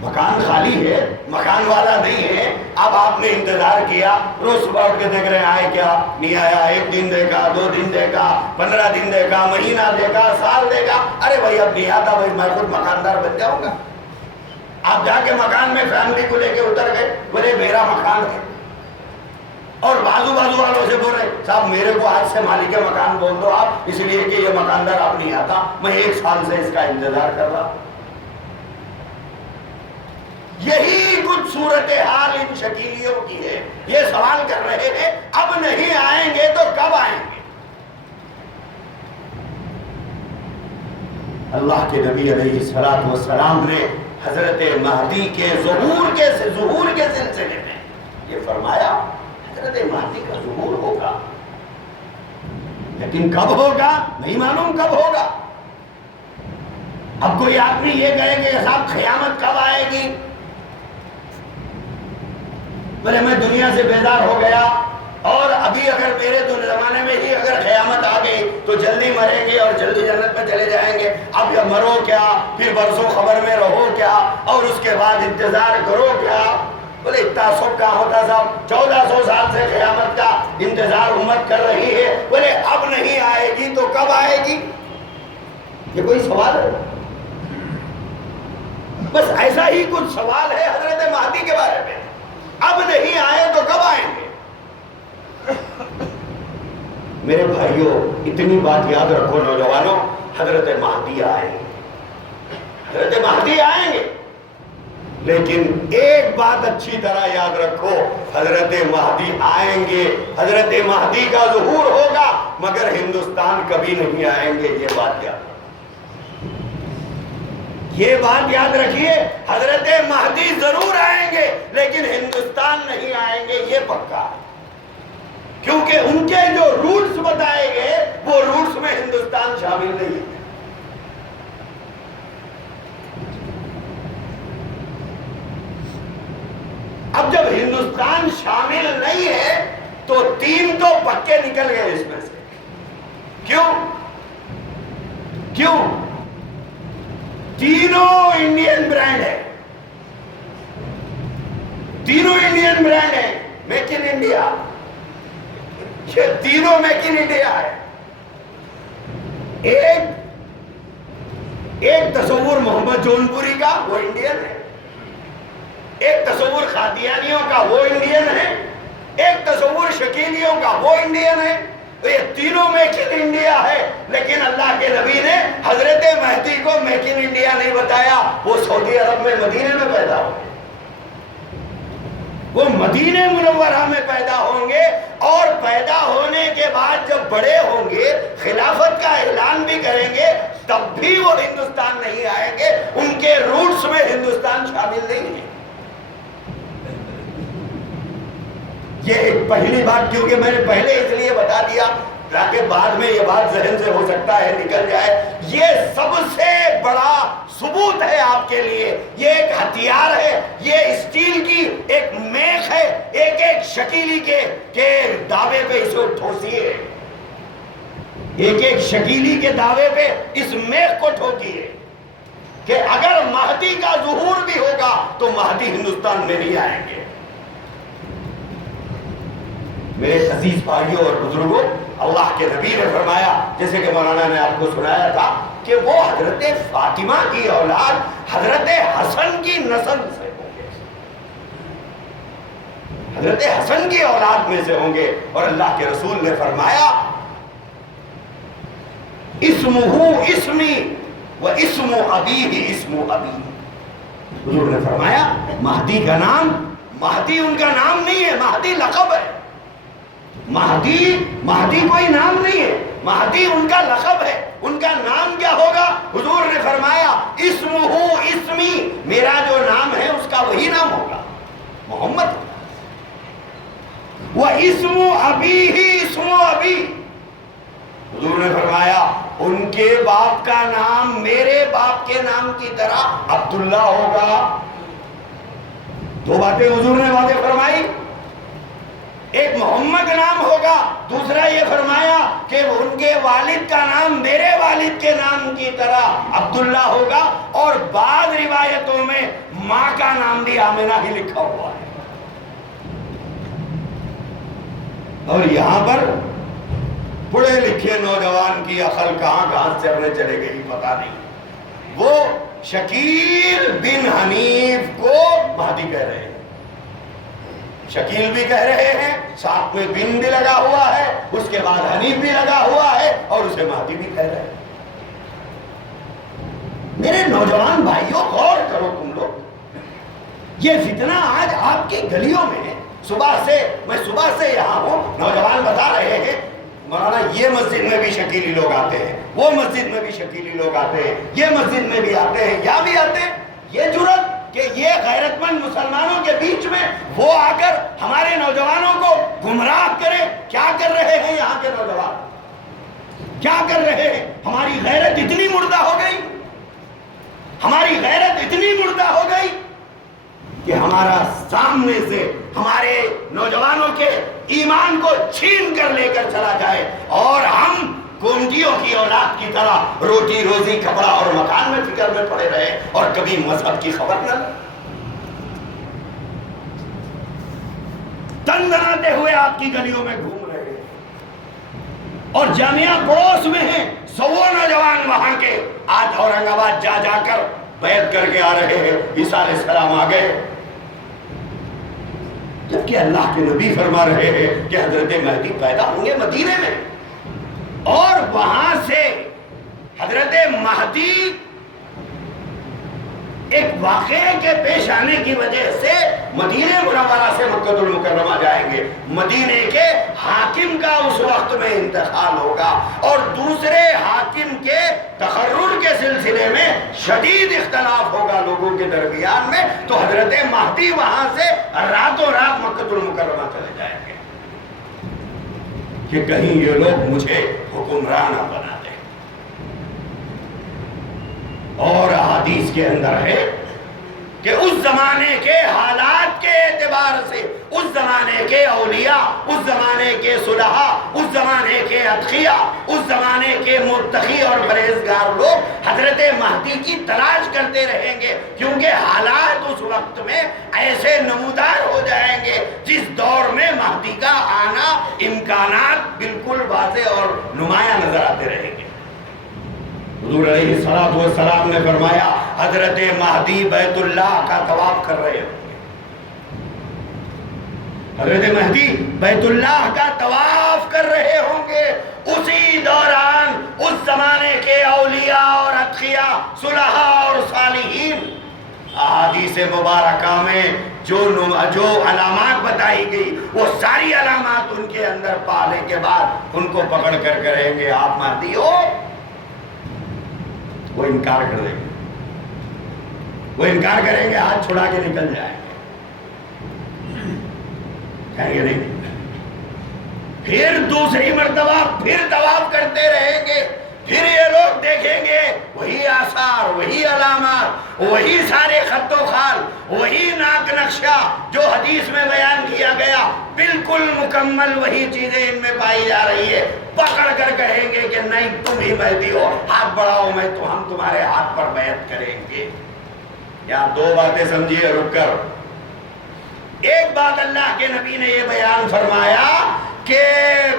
مکان خالی ہے، مکان والا نہیں ہے، اب آپ نے انتظار کیا، روز صبح اٹھ کے دیکھ رہے ہیں آئے کیا نہیں آیا، 1 دن دیکھا، 2 دن دیکھا، 15 دن دیکھا، مہینہ دیکھا، سال دیکھا، ارے بھائی اب نہیں آتا، بھائی میں خود مکاندار بن جاؤں گا۔ آپ جا کے مکان میں فیملی کو لے کے اتر گئے، بولے میرا مکان ہے، اور بازو والوں سے بول رہے صاحب میرے کو آج سے مالک مکان بول دو آپ، اس لیے کہ یہ مکاندار اب نہیں آتا، میں 1 سال سے اس کا انتظار کر رہا ہوں۔ یہی کچھ صورتحال ان شکیلیوں کی ہے۔ یہ سوال کر رہے ہیں اب نہیں آئیں گے تو کب آئیں گے؟ اللہ کے نبی علیہ الصلوۃ والسلام نے حضرت مہدی کے ظہور کے سلسلے میں یہ فرمایا، حضرت مہدی کا ظہور ہوگا، لیکن کب ہوگا نہیں معلوم، کب ہوگا۔ اب کوئی آدمی یہ کہے کہ صاحب قیامت کب آئے گی، بولے میں دنیا سے بیزار ہو گیا، اور ابھی اگر میرے زمانے میں ہی اگر قیامت آ گئی تو جلدی مریں گے اور جلدی جنت میں چلے جائیں گے، اب یا مرو کیا، پھر برسوں خبر میں رہو کیا، اور اس کے بعد انتظار کرو کیا۔ بولے تعصب کہاں ہوتا صاحب، 1400 سال سے قیامت کا انتظار امت کر رہی ہے، بولے اب نہیں آئے گی تو کب آئے گی؟ یہ کوئی سوال ہے؟ بس ایسا ہی کچھ سوال ہے حضرت مہدی کے بارے میں، اب نہیں آئے تو کب آئیں گے؟ میرے بھائیوں، اتنی بات یاد رکھو نوجوانوں، حضرت مہدی آئیں گے، حضرت مہدی آئیں گے، لیکن ایک بات اچھی طرح یاد رکھو، حضرت مہدی آئیں گے، حضرت مہدی کا ظہور ہوگا، مگر ہندوستان کبھی نہیں آئیں گے، یہ بات یاد رکھو۔ یہ بات یاد رکھیے، حضرت مہدی ضرور آئیں گے لیکن ہندوستان نہیں آئیں گے، یہ پکا، کیونکہ ان کے جو رولز بتائے گئے وہ رولز میں ہندوستان شامل نہیں ہے۔ اب جب ہندوستان شامل نہیں ہے تو تین تو پکے نکل گئے اس میں سے۔ کیوں؟ تینوں انڈین برانڈ ہے، تینوں انڈین برانڈ ہے، میک ان انڈیا، یہ تینوں میک ان انڈیا ہے۔ ایک تصور محمد جون پوری کا، وہ انڈین ہے، ایک تصور قادیانیوں کا، وہ انڈین ہے، ایک تصور شکیلیوں کا، وہ انڈین ہے۔ تو یہ تینوں میک ان انڈیا ہے، لیکن اللہ کے نبی نے حضرت مہدی کو میک ان انڈیا نہیں بتایا، وہ سعودی عرب میں مدینے میں پیدا ہوں گے، وہ مدینہ منورہ میں پیدا ہوں گے، اور پیدا ہونے کے بعد جب بڑے ہوں گے خلافت کا اعلان بھی کریں گے تب بھی وہ ہندوستان نہیں آئیں گے، ان کے روٹس میں ہندوستان شامل نہیں ہے۔ یہ ایک پہلی بات، کیونکہ میں نے پہلے اس لیے بتا دیا تاکہ بعد میں یہ بات ذہن سے ہو سکتا ہے نکل جائے۔ یہ سب سے بڑا ثبوت ہے آپ کے لیے، یہ ایک ہتھیار ہے، یہ اسٹیل کی ایک میخ ہے، ایک ایک شکیلی کے دعوے پہ اسے ٹھوسیے، ایک ایک شکیلی کے دعوے پہ اس میخ کو ٹھوکیے کہ اگر مہدی کا ظہور بھی ہوگا تو مہدی ہندوستان میں نہیں آئیں گے۔ میرے عزیز بھائیوں اور بزرگوں، اللہ کے نبی نے فرمایا، جیسے کہ مولانا نے آپ کو سنایا تھا، کہ وہ حضرت فاطمہ کی اولاد حضرت حسن کی نسل سے ہوں گے، حضرت حسن کی اولاد میں سے ہوں گے۔ اور اللہ کے رسول نے فرمایا اسمہ اسمی و اسم ابیہ اسم ابی، حضور نے فرمایا مہدی کا نام، مہدی ان کا نام نہیں ہے، مہدی لقب ہے، مہدی کوئی نام نہیں ہے، مہدی ان کا لقب ہے۔ ان کا نام کیا ہوگا؟ حضور نے فرمایا اسمہ اسمی، میرا جو نام ہے اس کا وہی نام ہوگا، محمد ہوگا۔ وَاسْمُ أَبِيهِ اسْمُ أَبِي، حضور نے فرمایا ان کے باپ کا نام میرے باپ کے نام کی طرح عبداللہ ہوگا۔ دو باتیں حضور نے واضح فرمائی، ایک محمد نام ہوگا، دوسرا یہ فرمایا کہ ان کے والد کا نام میرے والد کے نام کی طرح عبداللہ ہوگا، اور بعض روایتوں میں ماں کا نام بھی آمنہ ہی لکھا ہوا ہے۔ اور یہاں پر پڑھے لکھے نوجوان کی عقل کہاں چڑھنے چلے گئی پتہ نہیں، وہ شکیل بن حنیف کو مہدی کہہ رہے ہیں، شکیل بھی کہہ رہے ہیں، ساتھ میں بن بھی لگا ہوا ہے، اس کے بعد حنیف بھی لگا ہوا ہے، اور اسے مہدی بھی کہہ رہے ہیں۔ میرے نوجوان بھائیوں غور کرو تم لوگ، یہ فتنہ آج آپ کی گلیوں میں ہے۔ میں صبح سے یہاں ہوں، نوجوان بتا رہے ہیں مولانا یہ مسجد میں بھی شکیلی لوگ آتے ہیں، وہ مسجد میں بھی شکیلی لوگ آتے ہیں، یہ مسجد میں بھی آتے ہیں، یہاں بھی آتے ہیں۔ یہ جرأت کہ یہ غیرت مند مسلمانوں کے بیچ میں وہ آ کر ہمارے نوجوانوں کو گمراہ کرے، کیا کر رہے ہیں یہاں کے نوجوان، کیا کر رہے ہیں؟ ہماری غیرت اتنی مردہ ہو گئی، ہماری غیرت اتنی مردہ ہو گئی کہ ہمارا سامنے سے ہمارے نوجوانوں کے ایمان کو چھین کر لے کر چلا جائے، اور ہم گونگیوں کی اولاد کی طرح روٹی روزی کپڑا اور مکان میں فکر میں پڑے رہے، اور کبھی مذہب کی خبر نہ لیں۔ تنگناتے ہوئے آپ کی گلیوں میں گھوم رہے ہیں، اور جامعہ پڑوس میں ہیں، سو نوجوان وہاں کے آج اورنگ آباد جا جا کر بیعت کر کے آ رہے ہیں، عیسیٰ علیہ السلام آ گئے، جبکہ اللہ کے نبی فرما رہے ہیں کہ حضرت مہدی پیدا ہوں گے مدینے میں، اور وہاں سے حضرت مہدی ایک واقعے کے پیش آنے کی وجہ سے مدینہ منورہ سے مکہ المکرمہ جائیں گے، مدینے کے حاکم کا اس وقت میں انتقال ہوگا، اور دوسرے حاکم کے تقرر کے سلسلے میں شدید اختلاف ہوگا لوگوں کے درمیان میں، تو حضرت مہدی وہاں سے راتوں رات مکہ المکرمہ چلے جائیں گے کہ کہیں یہ لوگ مجھے حکمران نہ بنا دیں۔ اور حدیث کے اندر ہے کہ اس زمانے کے حالات کے اعتبار سے، اس زمانے کے اولیاء، اس زمانے کے صلحاء، اس زمانے کے اتقیاء، اس زمانے کے متقی اور پرہیزگار لوگ حضرت مہدی کی تلاش کرتے رہیں گے، کیونکہ حالات اس وقت میں ایسے نمودار ہو جائیں گے جس دور میں مہدی کا آنا امکانات بالکل واضح اور نمایاں نظر آتے رہیں گے۔ حضور علیہ السلام نے فرمایا حضرت مہدی بیت اللہ کا طواف کر رہے ہوں گے، حضرت مہدی بیت اللہ کا طواف کر رہے ہوں گے۔ اسی دوران اس زمانے کے اولیاء اور اتقیاء، صلحاء اور صالحین، احادیث مبارکہ میں جو علامات بتائی گئی وہ ساری علامات ان کے اندر پانے کے بعد ان کو پکڑ کر کہیں گے آپ مہدی ہو؟ وہ انکار کر دیں گے، وہ انکار کریں گے، ہاتھ چھڑا کے نکل جائیں گے، کہیں گے نہیں۔ پھر دوسری مرتبہ پھر طواف کرتے رہیں گے، پھر یہ لوگ دیکھیں گے وہی آثار، وہی علامات، وہی سارے خط و خال، وہی ناک نقشہ جو حدیث میں بیان کیا گیا، بالکل مکمل وہی چیزیں ان میں پائی جا رہی ہے۔ پکڑ کر کہیں گے کہ نہیں تم ہی مہدی ہو، ہاتھ بڑھاؤ، ہم تمہارے ہاتھ پر بیعت کریں گے۔ یہاں دو باتیں سمجھیے رک کر۔ ایک بات اللہ کے نبی نے یہ بیان فرمایا کہ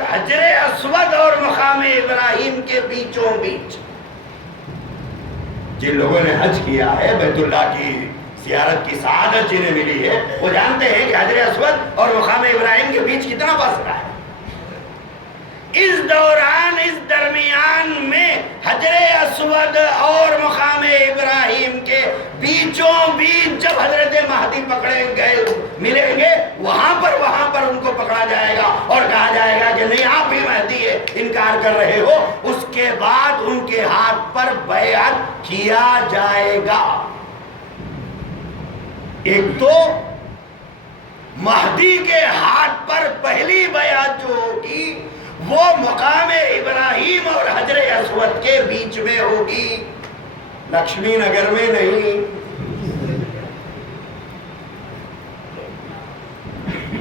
حجر اسود اور مقام ابراہیم کے بیچوں بیچ جن لوگوں نے حج کیا ہے، بیت اللہ کی زیارت کی سعادت جنہیں ملی ہے، وہ جانتے ہیں کہ حجر اسود اور مقام ابراہیم کے بیچ کتنا فاصلہ ہے۔ اس دوران، اس درمیان میں حجر اسود اور مقام ابراہیم کے بیچوں بیچ جب حضرت مہدی پکڑے گئے ملیں گے، وہاں پر ان کو پکڑا جائے گا اور کہا جائے گا کہ نہیں آپ ہی مہدی ہے، انکار کر رہے ہو۔ اس کے بعد ان کے ہاتھ پر بیعت کیا جائے گا۔ ایک تو مہدی کے ہاتھ پر پہلی بیعت جو ہوگی وہ مقام ابراہیم اور حجر اسود کے بیچ میں ہوگی، لکشمی نگر میں نہیں،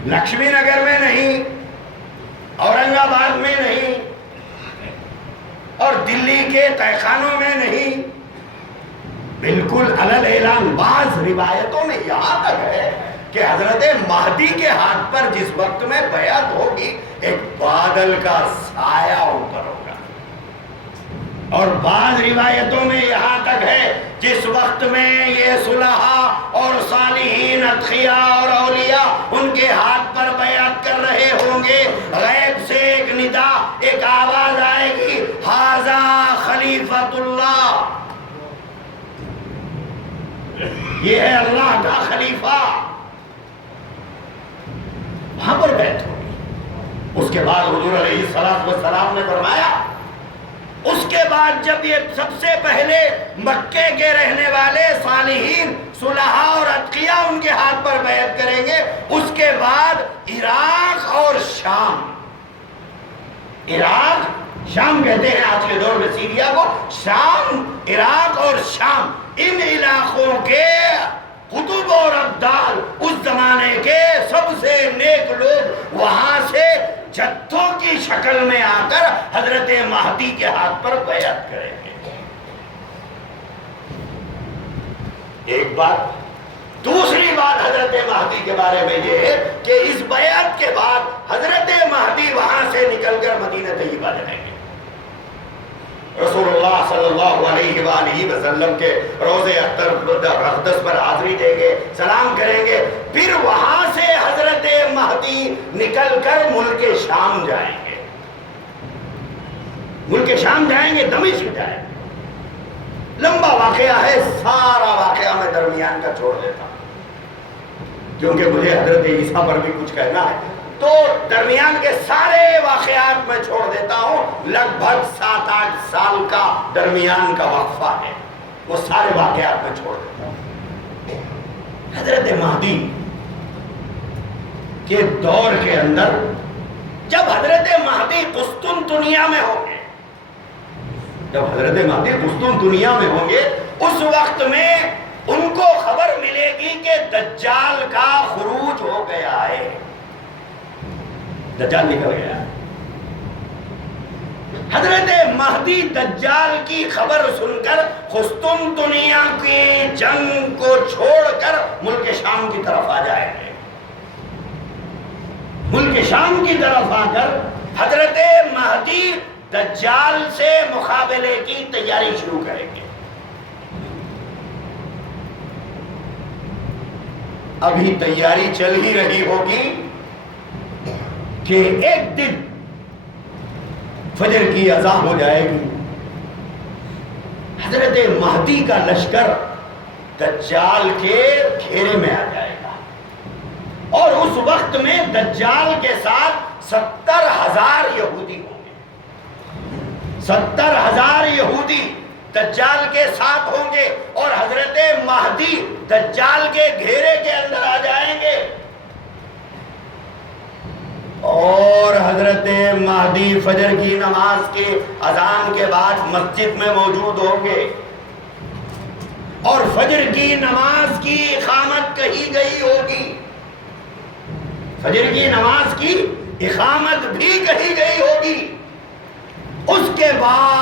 لکشمی نگر میں نہیں، اورنگ آباد میں نہیں، اور دلی کے تہخانوں میں نہیں، بالکل علل اعلان۔ بعض روایتوں میں یہاں تک ہے کہ حضرت مہدی کے ہاتھ پر جس وقت میں بیعت ہوگی ایک بادل کا سایہ اوپر ہوگا، اور بعض روایتوں میں یہاں تک ہے جس وقت میں یہ صلحاء اور صالحین، اتقیاء اور اولیاء ان کے ہاتھ پر بیعت کر رہے ہوں گے، غیب سے ایک ندا، ایک آواز آئے گی، ھذا خلیفۃ اللہ، یہ ہے اللہ کا خلیفہ۔ وہاں پر بیعت ہوگی۔ اس کے بعد حضور علیہ السلام نے فرمایا، اس کے بعد جب یہ سب سے پہلے مکے کے رہنے والے صالحین، صلحاء اور اتقیاء ان کے ہاتھ پر بیعت کریں گے، اس کے بعد عراق اور شام، عراق شام کہتے ہیں آج کے دور میں سیریا کو، شام، عراق اور شام، ان علاقوں کے قطب اور ابدال، اس زمانے کے سب سے نیک لوگ وہاں سے جتھوں کی شکل میں آ کر حضرت مہدی کے ہاتھ پر بیعت کریں گے۔ ایک بات۔ دوسری بات حضرت مہدی کے بارے میں یہ ہے کہ اس بیعت کے بعد حضرت مہدی وہاں سے نکل کر مدینہ طیبہ جائیں گے، رسول اللہ صلی اللہ علیہ وآلہ وسلم کے روضے اقدس پر حاضری دیں گے، سلام کریں گے، پھر وہاں سے حضرت مہدی نکل کر ملک شام جائیں گے، ملک شام جائیں گے، دمشق جائیں گے۔ لمبا واقعہ ہے، سارا واقعہ میں درمیان کا چھوڑ دیتا ہوں کیونکہ مجھے حضرت عیسیٰ پر بھی کچھ کہنا ہے، تو درمیان کے سارے واقعات میں چھوڑ دیتا ہوں۔ لگ بھگ 7-8 سال کا درمیان کا وقفہ ہے۔ وہ سارے واقعات میں چھوڑ دیتا ہوں۔ حضرت مہدی کے دور کے اندر جب حضرت مہدی قسطنطنیہ میں ہوں گے، اس وقت میں ان کو خبر ملے گی کہ دجال کا خروج ہو گیا ہے، دجال نکل گیا ہے۔ حضرت مہدی دجال کی خبر سن کر قسطنطنیہ کی جنگ کو چھوڑ کر ملک شام کی طرف آ جائیں گے۔ ملک شام کی طرف آ کر حضرت مہدی دجال سے مقابلے کی تیاری شروع کریں گے۔ ابھی تیاری چل ہی رہی ہوگی کہ ایک دن فجر کی اذان ہو جائے گی، حضرت مہدی کا لشکر دجال کے گھیرے میں آ جائے گا، اور اس وقت میں دجال کے ساتھ 70,000 یہودی ہوں گے۔ 70,000 یہودی دجال کے ساتھ ہوں گے اور حضرت مہدی دجال کے گھیرے کے اندر آ جائیں گے، اور حضرت مہدی فجر کی نماز کے اذان کے بعد مسجد میں موجود ہوں گے، اور فجر کی نماز کی اقامت کہی گئی ہوگی، فجر کی نماز کی اقامت بھی کہی گئی ہوگی۔ اس کے بعد